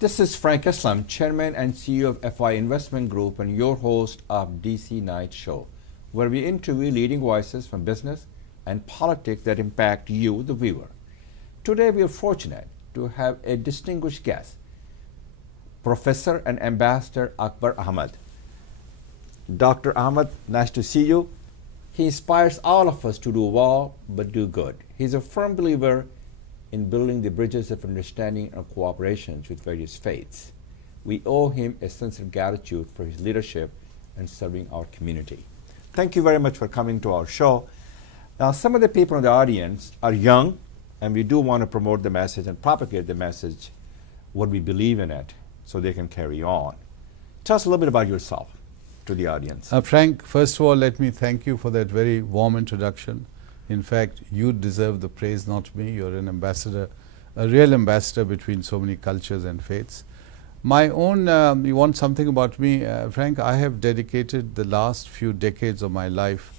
This is Frank Islam, Chairman and CEO of FI Investment Group and your host of DC Night Show, where we interview leading voices from business and politics that impact you, the viewer. Today we are fortunate to have a distinguished guest, Professor and Ambassador Akbar Ahmed. Dr. Ahmed, nice to see you. He inspires all of us to do well but do good. He's a firm believer in building the bridges of understanding and cooperation with various faiths. We owe him a sincere gratitude for his leadership and serving our community. Thank you very much for coming to our show. Now, some of the people in the audience are young, and we do want to promote the message and propagate the message, what we believe in it, so they can carry on. Tell us a little bit about yourself to the audience. Frank, first of all, let me thank you for that very warm introduction. In fact, you deserve the praise, not me. You're an ambassador, a real ambassador between so many cultures and faiths. My own, you want something about me, Frank? I have dedicated the last few decades of my life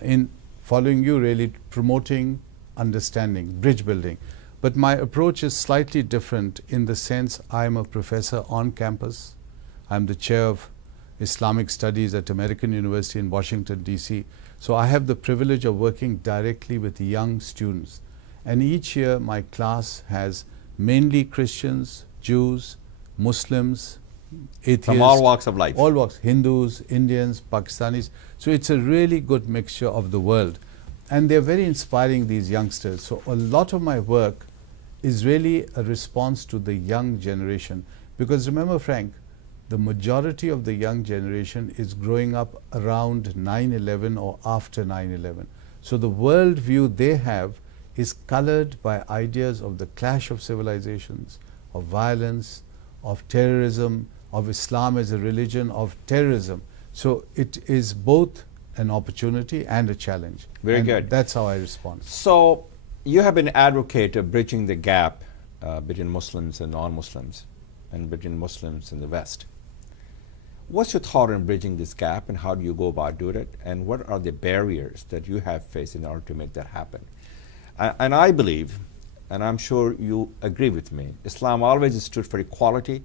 in following you, really promoting understanding, bridge building. But my approach is slightly different in the sense I'm a professor on campus. I'm the chair of Islamic Studies at American University in Washington, D.C. So I have the privilege of working directly with young students. And each year my class has mainly Christians, Jews, Muslims, atheists. From all walks of life. All walks, Hindus, Indians, Pakistanis. So it's a really good mixture of the world. And they're very inspiring, these youngsters. So a lot of my work is really a response to the young generation. Because remember, Frank, the majority of the young generation is growing up around 9/11 or after 9/11. So the worldview they have is colored by ideas of the clash of civilizations, of violence, of terrorism, of Islam as a religion, of terrorism. So it is both an opportunity and a challenge. Very good. That's how I respond. So you have been an advocate of bridging the gap between Muslims and non-Muslims and between Muslims and the West. What's your thought on bridging this gap, and how do you go about doing it, and what are the barriers that you have faced in order to make that happen? And I believe, and I'm sure you agree with me, Islam always stood for equality,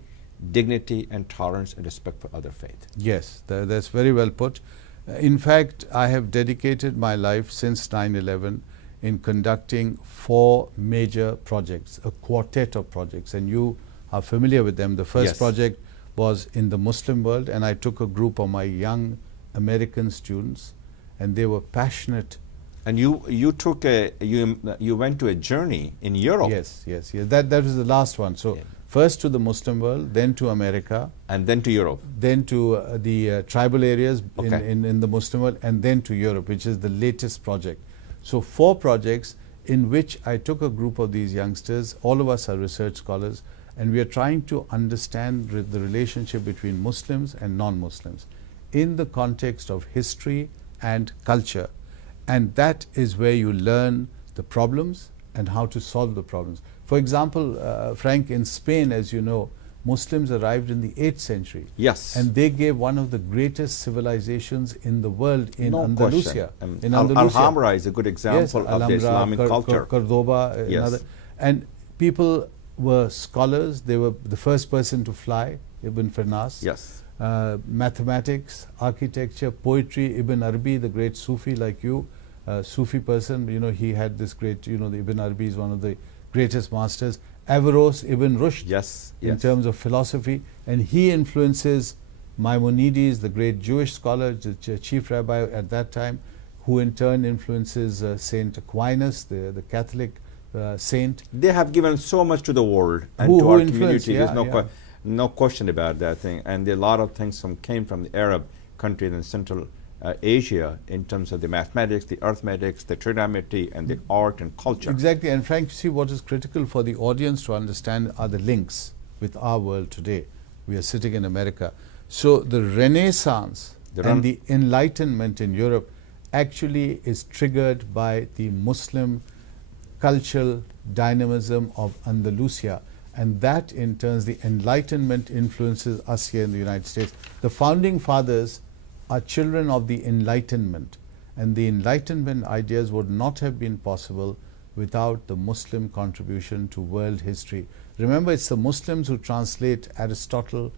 dignity, and tolerance and respect for other faith. Yes, that's very well put. In fact, I have dedicated my life since 9/11 in conducting 4 major projects, a quartet of projects, and you are familiar with them. The first project was in the Muslim world, and I took a group of my young American students, and they were passionate. And you took you went to a journey in Europe. Yes. That was the last one. So first to the Muslim world, then to America, and then to Europe, then to the tribal areas in the Muslim world, and then to Europe, which is the latest project. So 4 projects in which I took a group of these youngsters. All of us are research scholars, and we are trying to understand the relationship between Muslims and non-Muslims in the context of history and culture. And that is where you learn the problems and how to solve the problems. For example, Frank, in Spain, as you know, Muslims arrived in the 8th century. Yes. And they gave one of the greatest civilizations in the world in Andalusia. Alhambra is a good example of the Islamic culture. Cordoba, and people were scholars. They were the first person to fly, Ibn Firnas. Yes. Mathematics, architecture, poetry, Ibn Arabi, the great Sufi like you, Sufi person, he had this great, the Ibn Arabi is one of the greatest masters. Averroes, Ibn Rushd, in terms of philosophy, and he influences Maimonides, the great Jewish scholar, the chief rabbi at that time, who in turn influences Saint Aquinas, the Catholic saint. They have given so much to the world and to our community. There's no question about that thing. And a lot of things came from the Arab countries in Central Asia in terms of the mathematics, the arithmetics, the trigonometry, and the art and culture. Exactly. And Frank, you see, what is critical for the audience to understand are the links with our world today. We are sitting in America. So the Renaissance and the Enlightenment in Europe actually is triggered by the Muslim cultural dynamism of Andalusia, and that in turn, the Enlightenment influences us here in the United States. The founding fathers are children of the Enlightenment, and the Enlightenment ideas would not have been possible without the Muslim contribution to world history. Remember, it's the Muslims who translate Aristotle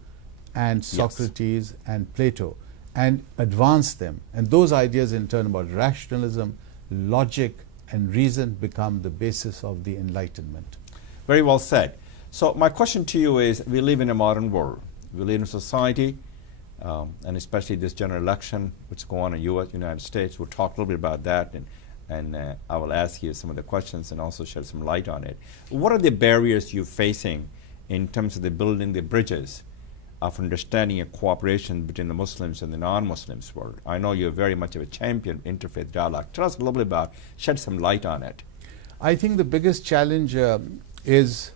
and Socrates and Plato and advance them. And those ideas in turn about rationalism, logic and reason become the basis of the Enlightenment. Very well said. So my question to you is, we live in a modern world. We live in a society, and especially this general election, which is going on in the United States. We'll talk a little bit about that, and I will ask you some of the questions and also shed some light on it. What are the barriers you're facing in terms of the building the bridges of understanding and cooperation between the Muslims and the non-Muslims world? I know you're very much of a champion of interfaith dialogue. Tell us a little bit about, shed some light on it. I think the biggest challenge is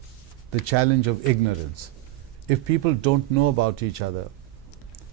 the challenge of ignorance. If people don't know about each other,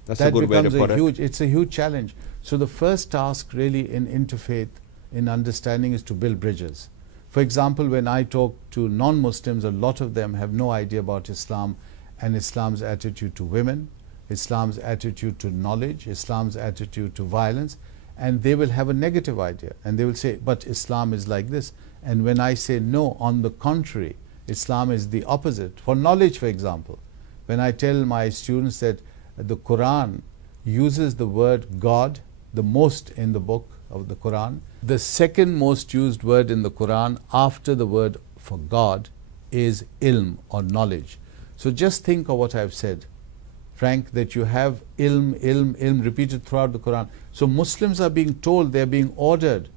That's that a good way to becomes put it. it's a huge challenge. So the first task really in interfaith, in understanding, is to build bridges. For example, when I talk to non-Muslims, a lot of them have no idea about Islam and Islam's attitude to women, Islam's attitude to knowledge, Islam's attitude to violence, and they will have a negative idea and they will say, but Islam is like this. And when I say no, on the contrary, Islam is the opposite. For knowledge, for example, when I tell my students that the Quran uses the word God the most in the book of the Quran, the second most used word in the Quran after the word for God is ilm or knowledge. So just think of what I've said, Frank, that you have ilm repeated throughout the Quran. So Muslims are being told, they're being ordered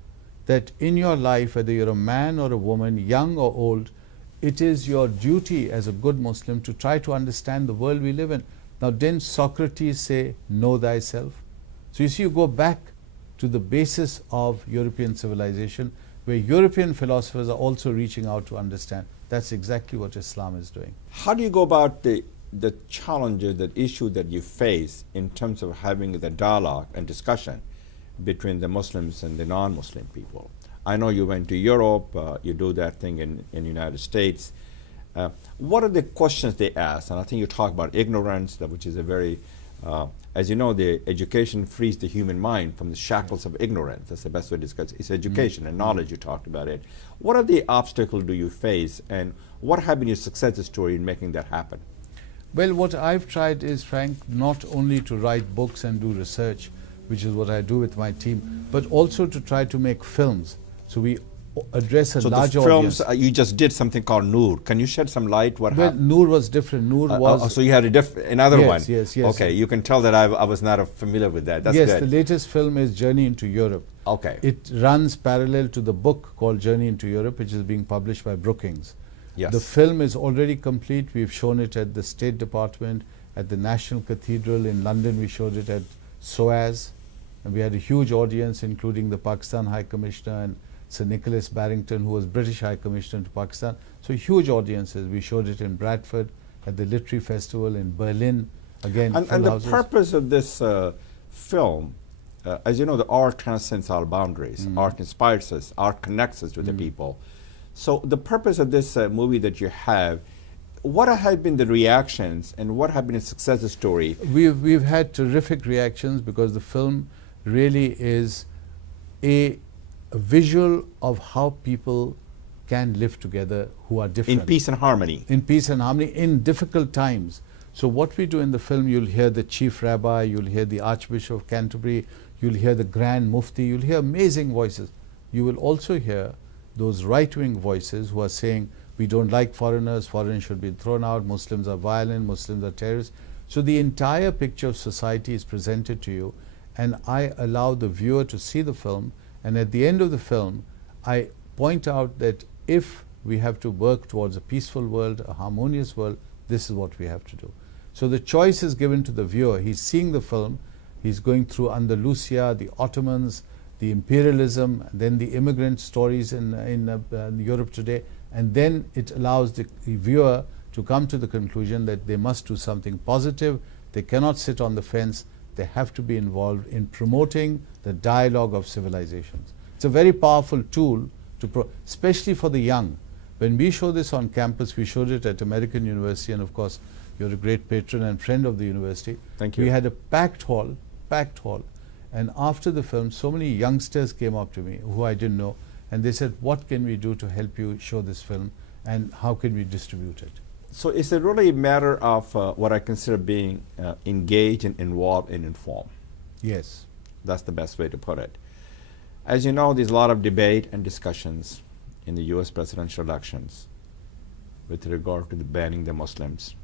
that in your life, whether you're a man or a woman, young or old, it is your duty as a good Muslim to try to understand the world we live in. Now, didn't Socrates say, know thyself? So you see, you go back to the basis of European civilization, where European philosophers are also reaching out to understand. That's exactly what Islam is doing. How do you go about the challenges, the issue that you face in terms of having the dialogue and discussion between the Muslims and the non-Muslim people? I know you went to Europe, you do that thing in the United States. What are the questions they ask? And I think you talk about ignorance, which is a very, as you know, the education frees the human mind from the shackles of ignorance. That's the best way to discuss it. It's education and knowledge. You talked about it. What are the obstacles do you face, and what have been your success story in making that happen? Well, what I've tried is, Frank, not only to write books and do research, which is what I do with my team, but also to try to make films. So we address a large audience. So the films, you just did something called Noor. Can you shed some light? What happened? Noor was different. Noor was... so you had another one? Yes. Okay, you can tell that I was not familiar with that. That's good. Yes, the latest film is Journey into Europe. Okay. It runs parallel to the book called Journey into Europe, which is being published by Brookings. Yes. The film is already complete. We've shown it at the State Department, at the National Cathedral in London. We showed it at SOAS. And we had a huge audience, including the Pakistan High Commissioner and Sir Nicholas Barrington, who was British High Commissioner to Pakistan. So huge audiences. We showed it in Bradford, at the Literary Festival in Berlin. Again, and the purpose of this film, as you know, the art transcends all boundaries. Art inspires us. Art connects us with the people. So the purpose of this movie that you have, what have been the reactions and what have been a success story? We've had terrific reactions because the film really is a visual of how people can live together who are different. In peace and harmony. In peace and harmony in difficult times. So what we do in the film, you'll hear the Chief Rabbi, you'll hear the Archbishop of Canterbury, you'll hear the Grand Mufti, you'll hear amazing voices. You will also hear those right-wing voices who are saying, we don't like foreigners, foreigners should be thrown out, Muslims are violent, Muslims are terrorists. So the entire picture of society is presented to you, and I allow the viewer to see the film, and at the end of the film, I point out that if we have to work towards a peaceful world, a harmonious world, this is what we have to do. So the choice is given to the viewer. He's seeing the film, he's going through Andalusia, the Ottomans, the imperialism, then the immigrant stories in Europe today, and then it allows the viewer to come to the conclusion that they must do something positive. They cannot sit on the fence. They have to be involved in promoting the dialogue of civilizations. It's a very powerful tool, especially for the young. When we show this on campus, we showed it at American University, and of course, you're a great patron and friend of the university. Thank you. We had a packed hall, and after the film, so many youngsters came up to me who I didn't know, and they said, what can we do to help you show this film, and how can we distribute it? So is it really a matter of what I consider being engaged and involved and informed? Yes. That's the best way to put it. As you know, there's a lot of debate and discussions in the U.S. presidential elections with regard to the banning the Muslims.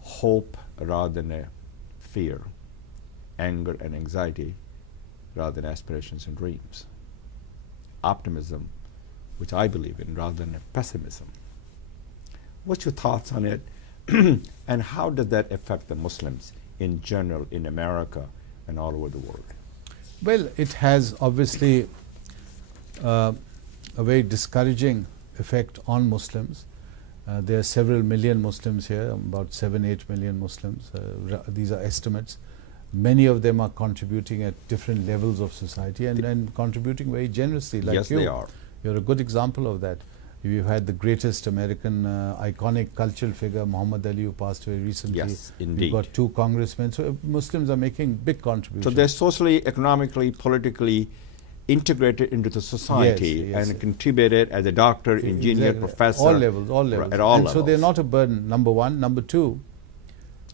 Hope rather than fear, anger and anxiety rather than aspirations and dreams. Optimism, which I believe in, rather than pessimism. What's your thoughts on it, and how does that affect the Muslims in general in America and all over the world? Well, it has obviously a very discouraging effect on Muslims. There are several million Muslims here, about 7-8 million Muslims. These are estimates. Many of them are contributing at different levels of society and contributing very generously, like yes, you. They are. You're a good example of that. You've had the greatest American iconic cultural figure, Muhammad Ali, who passed away recently. Yes, indeed. We've got 2 congressmen. So Muslims are making big contributions. So they're socially, economically, politically integrated into the society, yes, and contributed as a doctor, engineer, exactly. professor. All levels, all levels. At all and levels. so they're not a burden, number one. Number two,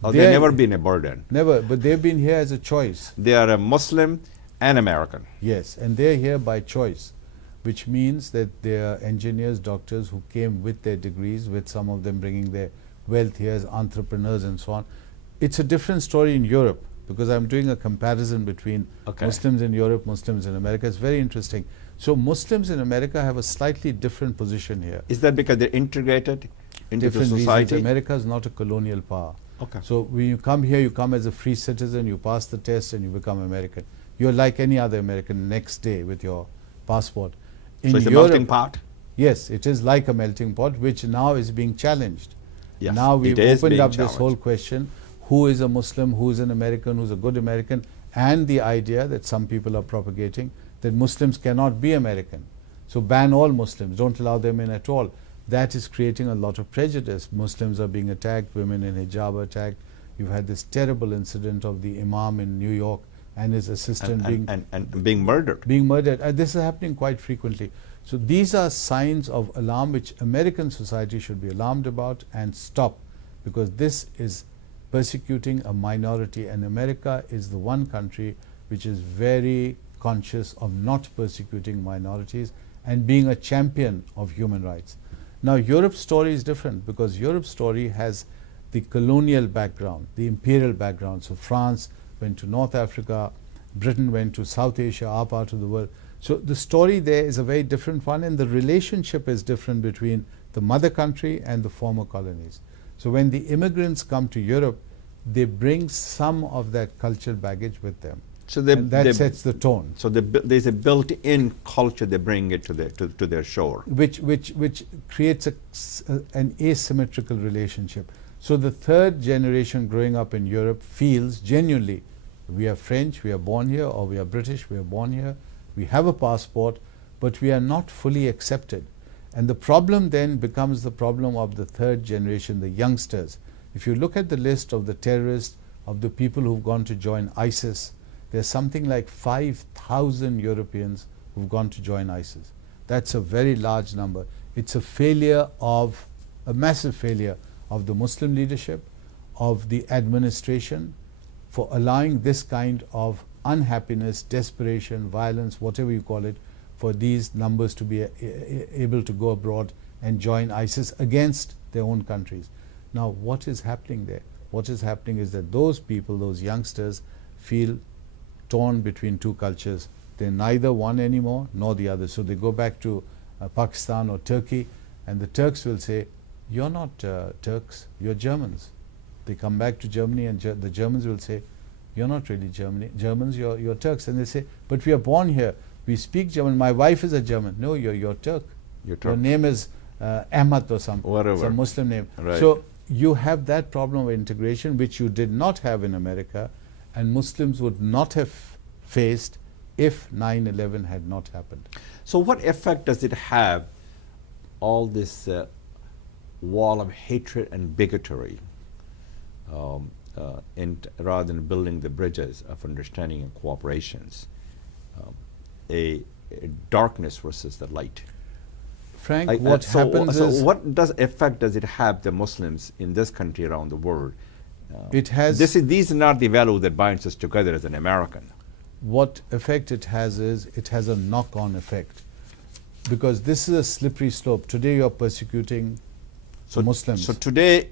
they've never been a burden. Never, but they've been here as a choice. They are a Muslim and American. Yes, and they're here by choice, which means that they are engineers, doctors who came with their degrees, with some of them bringing their wealth here as entrepreneurs and so on. It's a different story in Europe, because I'm doing a comparison between Muslims in Europe, Muslims in America. It's very interesting. So Muslims in America have a slightly different position here. Is that because they're integrated into Different the society? reasons. America is not a colonial power. Okay. So when you come here, you come as a free citizen, you pass the test and you become American. You're like any other American next day with your passport. So it's a melting pot? Yes, it is like a melting pot, which now is being challenged. Yes, now we've opened up this challenged. whole question, who is a Muslim, who is an American, who's a good American, and the idea that some people are propagating that Muslims cannot be American. So ban all Muslims, don't allow them in at all. That is creating a lot of prejudice. Muslims are being attacked, women in hijab are attacked. You've had this terrible incident of the Imam in New York and his assistant being murdered. Being murdered. This is happening quite frequently. So these are signs of alarm which American society should be alarmed about and stop, because this is persecuting a minority, and America is the one country which is very conscious of not persecuting minorities and being a champion of human rights. Now Europe's story is different, because Europe's story has the colonial background, the imperial background. So France went to North Africa, Britain went to South Asia, our part of the world. So the story there is a very different one, and the relationship is different between the mother country and the former colonies. So when the immigrants come to Europe, they bring some of that cultural baggage with them. So and that sets the tone. So there's a built-in culture they bring it to their shore, which creates an asymmetrical relationship. So the third generation growing up in Europe feels genuinely, we are French, we are born here, or we are British, we are born here, we have a passport, but we are not fully accepted. And the problem then becomes the problem of the third generation, the youngsters. If you look at the list of the terrorists, of the people who've gone to join ISIS, there's something like 5,000 Europeans who've gone to join ISIS. That's a very large number. It's a massive failure of the Muslim leadership, of the administration, for allowing this kind of unhappiness, desperation, violence, whatever you call it, for these numbers to be able to go abroad and join ISIS against their own countries. Now what is happening there? What is happening is that those people, those youngsters, feel torn between two cultures. They're neither one anymore nor the other. So they go back to Pakistan or Turkey, and the Turks will say, you're not Turks, you're Germans. They come back to Germany, and the Germans will say, you're not really Germans, you're Turks. And they say, but we are born here, we speak German, my wife is a German. No, you're Turk. Your name is Ahmed or some Muslim name. Right. So you have that problem of integration, which you did not have in America, and Muslims would not have faced if 9/11 had not happened. So what effect does it have, all this wall of hatred and bigotry, rather than building the bridges of understanding and cooperations? A darkness versus the light. Frank, what happens is what effect does it have the Muslims in this country around the world? it has These are not the value that binds us together as an American. what effect it has is it has a knock-on effect, because this is a slippery slope. Today you are persecuting Muslims. So today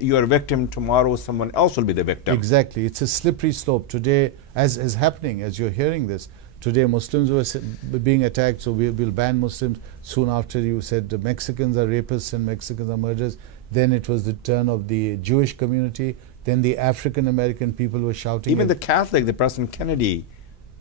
you are a victim, tomorrow someone else will be the victim. Exactly. It's a slippery slope. Today, as is happening, as you're hearing this, today Muslims were being attacked, so we'll ban Muslims. Soon after you said the Mexicans are rapists and Mexicans are murderers. Then it was the turn of the Jewish community. Then the African American people were shouting. Even the Catholic, the President Kennedy,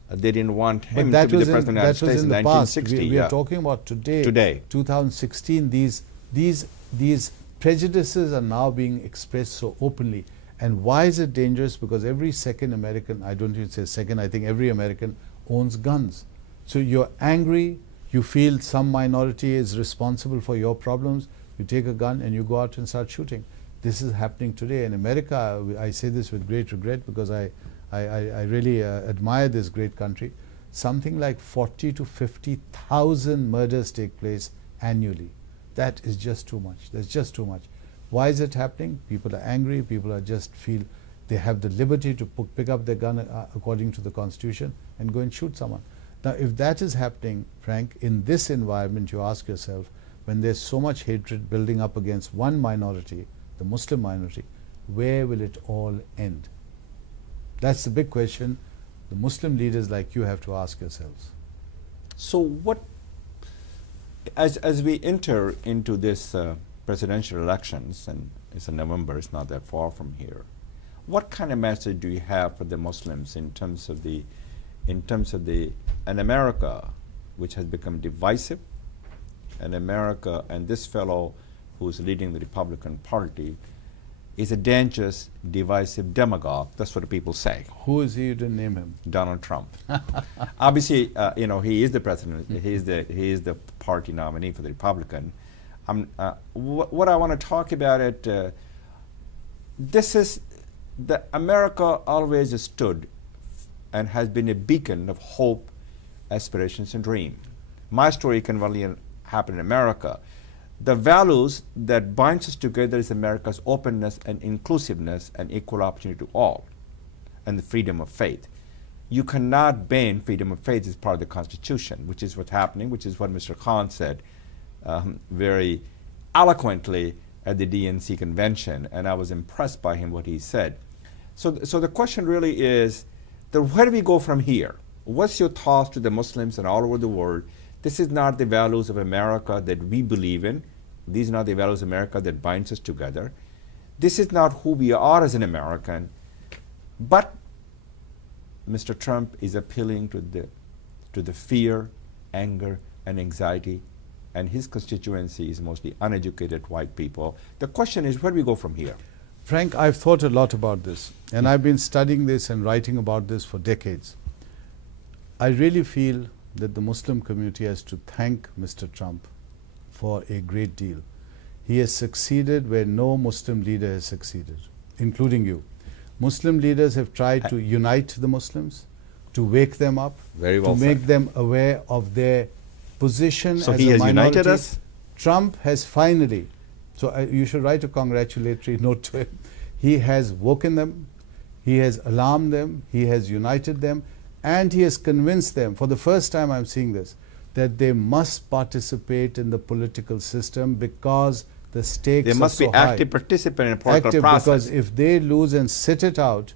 they didn't want him but that to be was the President of the United States in the past. 1960. We are talking about today. Today. 2016, these prejudices are now being expressed so openly. And why is it dangerous? Because every second American, I don't even say second, I think every American owns guns. So you're angry, you feel some minority is responsible for your problems, you take a gun and you go out and start shooting. This is happening today in America. I say this with great regret because I really admire this great country. Something like 40 to 50,000 murders take place annually. That is just too much. That's just too much. Why is it happening? People are angry. People are just feel they have the liberty to pick up their gun according to the Constitution and go and shoot someone. Now, if that is happening, Frank, in this environment, you ask yourself, when there's so much hatred building up against one minority, the Muslim minority, where will it all end? That's the big question the Muslim leaders like you have to ask yourselves. So what, as we enter into this presidential elections, and it's in November, it's not that far from here, what kind of message do you have for the Muslims in terms of an America which has become divisive, an America, and this fellow who's leading the Republican Party is a dangerous, divisive demagogue. That's what the people say. Who is he to name him? Donald Trump. Obviously, he is the president. He is the party nominee for the Republican. What I want to talk about this is the America always stood and has been a beacon of hope, aspirations, and dream. My story can only happen in America. The values that binds us together is America's openness and inclusiveness and equal opportunity to all, and the freedom of faith. You cannot ban freedom of faith as part of the Constitution, which is what's happening, which is what Mr. Khan said very eloquently at the DNC convention, and I was impressed by him, what he said. So the question really is, where do we go from here? What's your thoughts to the Muslims and all over the world? This is not the values of America that we believe in. These are not the values of America that binds us together. This is not who we are as an American. But Mr. Trump is appealing to the fear, anger, and anxiety, and his constituency is mostly uneducated white people. The question is, where do we go from here? Frank, I've thought a lot about this, and I've been studying this and writing about this for decades. I really feel that the Muslim community has to thank Mr. Trump for a great deal. He has succeeded where no Muslim leader has succeeded, including you. Muslim leaders have tried to unite the Muslims, to wake them up, Very well to said. make them aware of their position So as he a has minority. united us? Trump has finally, so you should write a congratulatory note to him. He has woken them, he has alarmed them, he has united them, and he has convinced them, for the first time I'm seeing this, that they must participate in the political system because the stakes They must are so be active high. participant in the political Active, process. because if they lose and sit it out,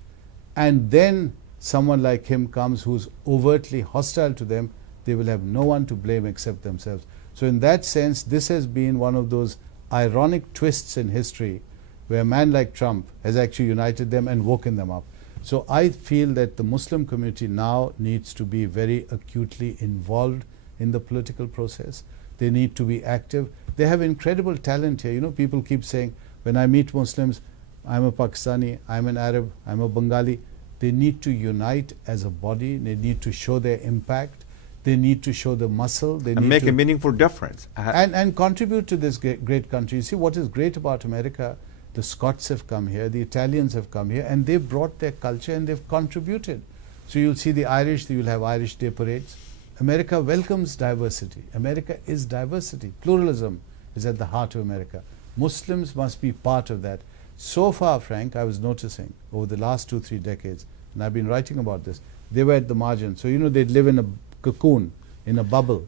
and then someone like him comes who's overtly hostile to them, they will have no one to blame except themselves. So in that sense, this has been one of those ironic twists in history where a man like Trump has actually united them and woken them up. So I feel that the Muslim community now needs to be very acutely involved in the political process. They need to be active. They have incredible talent here. You know, people keep saying, when I meet Muslims, I'm a Pakistani, I'm an Arab, I'm a Bengali. They need to unite as a body. They need to show their impact. They need to show the muscle. They and need make to a meaningful difference. and contribute to this great country. You see, what is great about America, the Scots have come here, the Italians have come here, and they've brought their culture and they've contributed. So you'll see the Irish, you'll have Irish Day parades. America welcomes diversity. America is diversity. Pluralism is at the heart of America. Muslims must be part of that. So far, Frank, I was noticing over the last 2-3 decades, and I've been writing about this, they were at the margin. So, you know, they'd live in a cocoon, in a bubble.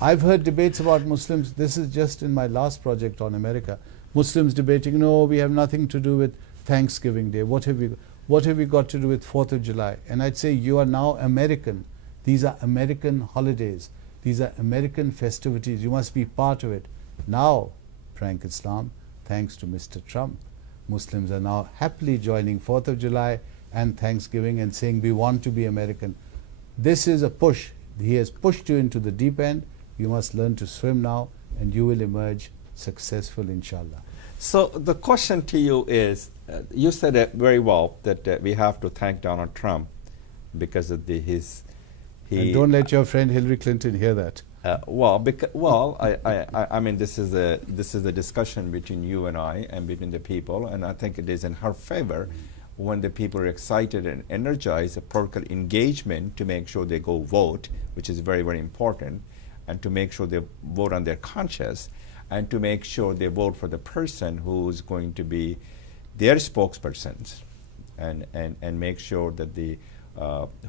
I've heard debates about Muslims. This is just in my last project on America. Muslims debating, no, we have nothing to do with Thanksgiving Day. What have we got to do with 4th of July? And I'd say, you are now American. These are American holidays. These are American festivities. You must be part of it. Now, Frank Islam, thanks to Mr. Trump, Muslims are now happily joining 4th of July and Thanksgiving and saying we want to be American. This is a push. He has pushed you into the deep end. You must learn to swim now and you will emerge successful, inshallah. So the question to you is, you said it very well that we have to thank Donald Trump because of and don't let your friend Hillary Clinton hear that. I mean, this is a discussion between you and I and between the people, and I think it is in her favor when the people are excited and energized, a political engagement to make sure they go vote, which is very, very important, and to make sure they vote on their conscience, and to make sure they vote for the person who's going to be their spokespersons, and make sure that the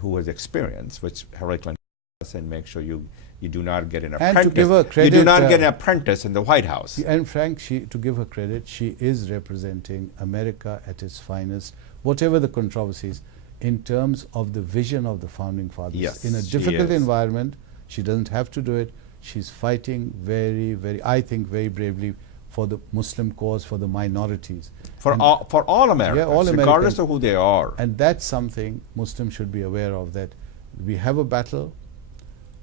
who has experience, which Hillary Clinton does, and make sure you do not get an apprentice. And to give her credit, you do not get an apprentice in the White House. And Frank, to give her credit, she is representing America at its finest, whatever the controversies, in terms of the vision of the founding fathers. Yes, in a difficult environment, she doesn't have to do it. She's fighting very, I think, very bravely for the Muslim cause, for the minorities. For all Americans, yeah, all regardless of who they are. And that's something Muslims should be aware of, that we have a battle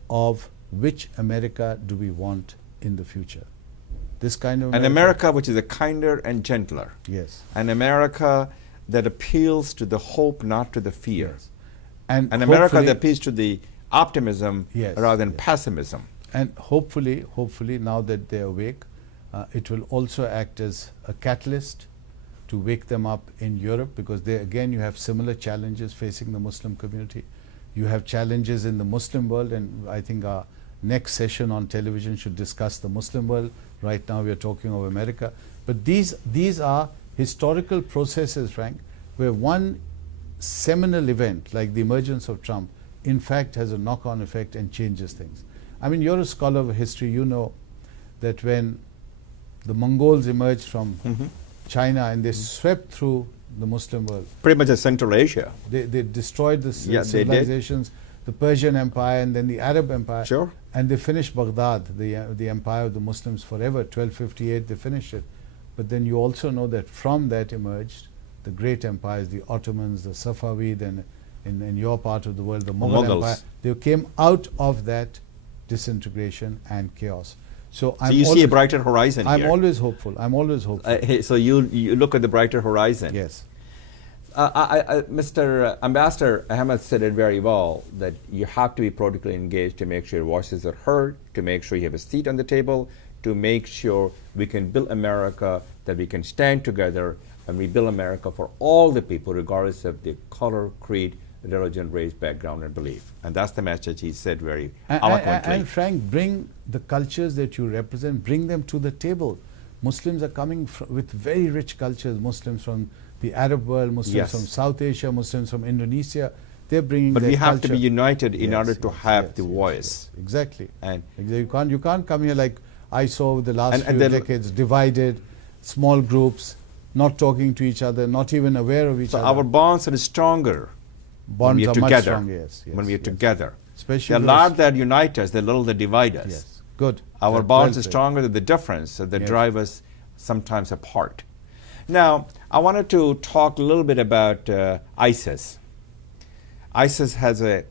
of which America do we want in the future. This kind of An America which is a kinder and gentler. Yes. An America that appeals to the hope, not to the fear. Yes. And an America that appeals to the optimism rather than pessimism. And hopefully, now that they're awake, it will also act as a catalyst to wake them up in Europe, because there again you have similar challenges facing the Muslim community. You have challenges in the Muslim world, and I think our next session on television should discuss the Muslim world. Right now we are talking of America. But these are historical processes, Frank, where one seminal event like the emergence of Trump in fact has a knock-on effect and changes things. I mean, you're a scholar of history. You know that when the Mongols emerged from China and they swept through the Muslim world. Pretty much as Central Asia. They destroyed the civilizations, the Persian Empire and then the Arab Empire. Sure. And they finished Baghdad, the empire of the Muslims, forever. 1258 they finished it. But then you also know that from that emerged the great empires, the Ottomans, the Safavid, and in your part of the world, the Mughal Empire. They came out of that disintegration and chaos. So you see a brighter horizon here. I'm always hopeful. So you look at the brighter horizon. Yes. Mr. Ambassador Ahmed said it very well, that you have to be politically engaged to make sure your voices are heard, to make sure you have a seat on the table, to make sure we can build America, that we can stand together and rebuild America for all the people, regardless of the color, creed, religion, race, background, and belief. And that's the message he said very eloquently. And Frank, bring the cultures that you represent, bring them to the table. Muslims are coming with very rich cultures, Muslims from the Arab world, Muslims from South Asia, Muslims from Indonesia. They're bringing But their we have culture. to be united in order to have the voice. Yes. Exactly. And you can't come here like I saw the last few decades, divided, small groups, not talking to each other, not even aware of each other. So our bonds are stronger. Bonds are much stronger, yes. When we are together. Especially the lot that unite us, the little that divide us. Yes, good. Our bonds are stronger than the difference that drive us sometimes apart. Now, I wanted to talk a little bit about ISIS. ISIS has a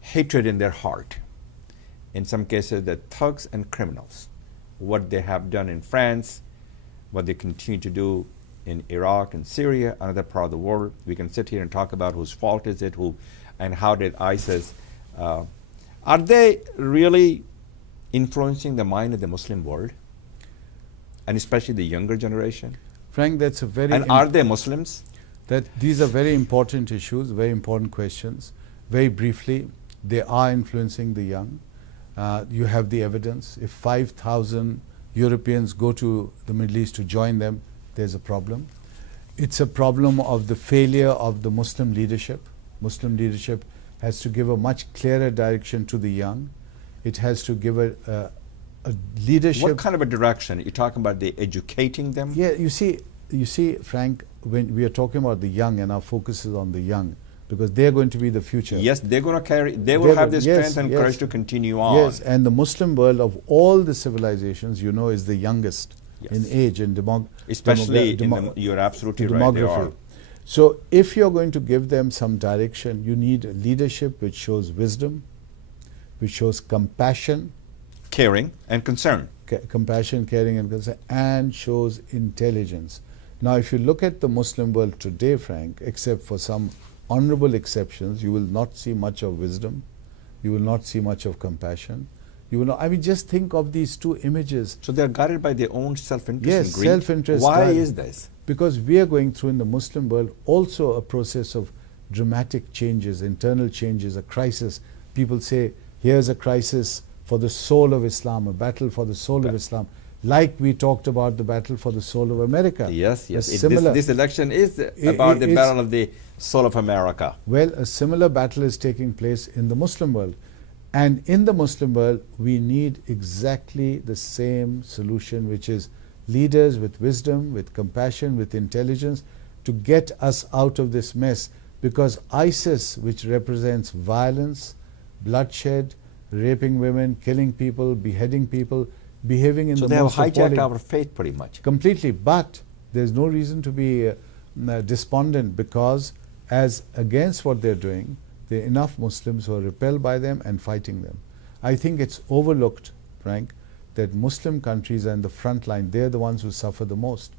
hatred in their heart. In some cases, they're thugs and criminals. What they have done in France, what they continue to do in Iraq and Syria, another part of the world. We can sit here and talk about whose fault is it, and how did ISIS, are they really influencing the mind of the Muslim world? And especially the younger generation? Frank, that's a very... And are they Muslims? These are very important issues, very important questions. Very briefly, they are influencing the young. You have the evidence. If 5,000 Europeans go to the Middle East to join them, there's a problem. It's a problem of the failure of the Muslim leadership. Muslim leadership has to give a much clearer direction to the young. It has to give a leadership. What kind of a direction? You're talking about the educating them? Yeah, you see, Frank, when we are talking about the young and our focus is on the young, because they're going to be the future. Yes, they're going to carry, they will have the strength and courage to continue on. Yes, and the Muslim world of all the civilizations, you know, is the youngest in age and especially you're absolutely right, they are. So if you're going to give them some direction, you need a leadership which shows wisdom, which shows compassion, caring and concern. Compassion, caring and concern, and shows intelligence. Now if you look at the Muslim world today, Frank, except for some honorable exceptions, you will not see much of wisdom, you will not see much of compassion. You will not, I mean, just think of these two images. So they are guided by their own self-interest. Yes, self-interest. Why is this? Because we are going through in the Muslim world also a process of dramatic changes, internal changes, a crisis. People say, here's a crisis for the soul of Islam, a battle for the soul of Islam. Like we talked about the battle for the soul of America. Yes, yes. This election is about the battle of the soul of America. Well, a similar battle is taking place in the Muslim world. And in the Muslim world, we need exactly the same solution, which is leaders with wisdom, with compassion, with intelligence, to get us out of this mess. Because ISIS, which represents violence, bloodshed, raping women, killing people, beheading people, behaving in the most So they have hijacked our faith pretty much. Completely. But there's no reason to be despondent, because as against what they're doing, there are enough Muslims who are repelled by them and fighting them. I think it's overlooked, Frank, that Muslim countries are in the front line. They're the ones who suffer the most.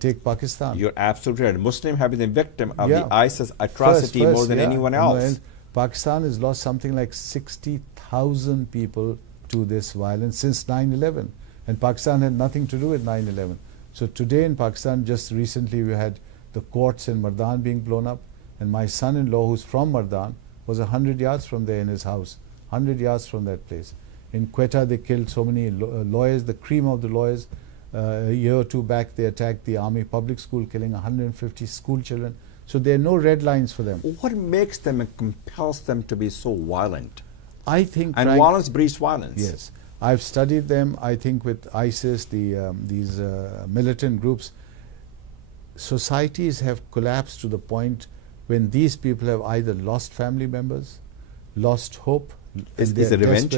Take Pakistan. You're absolutely right. Muslims have been the victim of the ISIS atrocity more than anyone else. Pakistan has lost something like 60,000 people to this violence since 9/11. And Pakistan had nothing to do with 9/11. So today in Pakistan, just recently we had the courts in Mardan being blown up. And my son-in-law, who's from Mardan, was 100 yards from there in his house, 100 yards from that place. In Quetta, they killed so many lawyers, the cream of the lawyers. A year or two back, they attacked the army public school, killing 150 school children. So there are no red lines for them. What makes them and compels them to be so violent? I think, and violence breeds violence. Yes. I've studied them, I think, with ISIS, these militant groups. Societies have collapsed to the point when these people have either lost family members, lost hope. Is it revenge?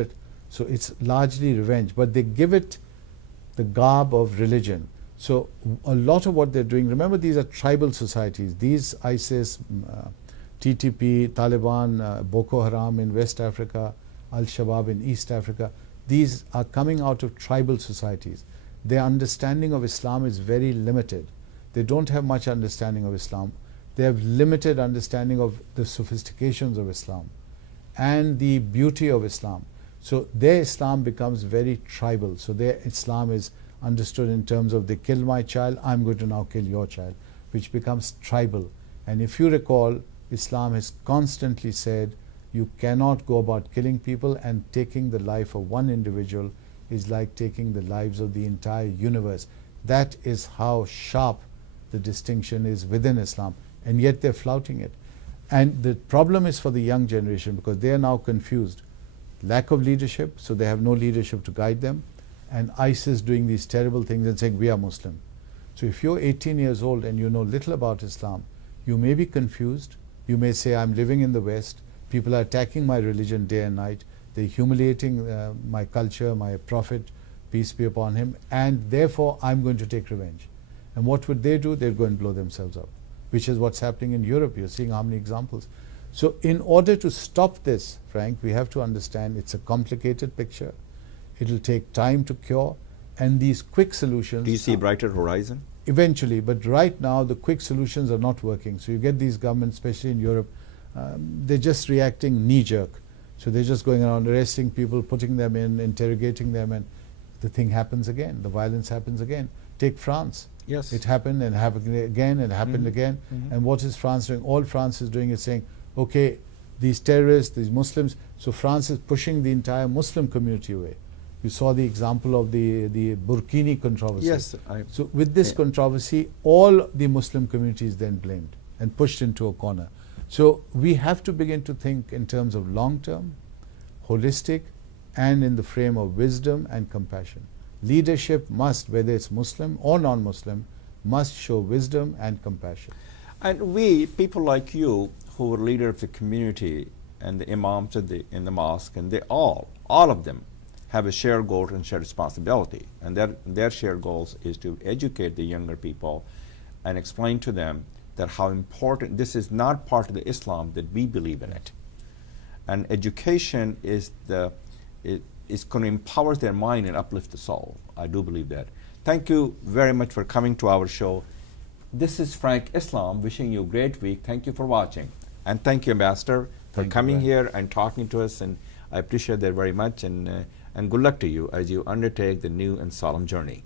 So it's largely revenge, but they give it the garb of religion. So a lot of what they're doing, remember, these are tribal societies. These ISIS, TTP, Taliban, Boko Haram in West Africa, Al-Shabaab in East Africa, these are coming out of tribal societies. Their understanding of Islam is very limited. They don't have much understanding of Islam. They have limited understanding of the sophistications of Islam and the beauty of Islam. So their Islam becomes very tribal. So their Islam is understood in terms of, they kill my child, I'm going to now kill your child, which becomes tribal. And if you recall, Islam has constantly said you cannot go about killing people, and taking the life of one individual is like taking the lives of the entire universe. That is how sharp the distinction is within Islam. And yet they're flouting it. And the problem is for the young generation, because they are now confused. Lack of leadership, so they have no leadership to guide them, and ISIS doing these terrible things and saying, we are Muslim. So if you're 18 years old and you know little about Islam, you may be confused. You may say, I'm living in the West, people are attacking my religion day and night, they're humiliating my culture, my Prophet, peace be upon him, and therefore I'm going to take revenge. And what would they do? They'd go and blow themselves up, which is what's happening in Europe. You're seeing how many examples. So in order to stop this, Frank, we have to understand it's a complicated picture. It'll take time to cure, and these quick solutions... Do you see a brighter horizon? Eventually, but right now the quick solutions are not working. So you get these governments, especially in Europe, they're just reacting knee-jerk. So they're just going around arresting people, putting them in, interrogating them, and the thing happens again. The violence happens again. Take France. Yes. It happened and happened again and happened again. And what is France doing? All France is doing is saying, okay, these terrorists, these Muslims. So France is pushing the entire Muslim community away. You saw the example of the Burkini controversy. Yes. So with this controversy, all the Muslim community is then blamed and pushed into a corner. So we have to begin to think in terms of long-term, holistic, and in the frame of wisdom and compassion. Leadership must, whether it's Muslim or non-Muslim, must show wisdom and compassion. And we, people like you, who are leader of the community and the imams in the mosque, and they all of them, have a shared goal and shared responsibility. And their shared goals is to educate the younger people and explain to them that how important, this is not part of the Islam that we believe in it. And education is going to empower their mind and uplift the soul. I do believe that. Thank you very much for coming to our show. This is Frank Islam wishing you a great week. Thank you for watching. And thank you, Ambassador, for coming here and talking to us. And I appreciate that very much. And good luck to you as you undertake the new and solemn journey.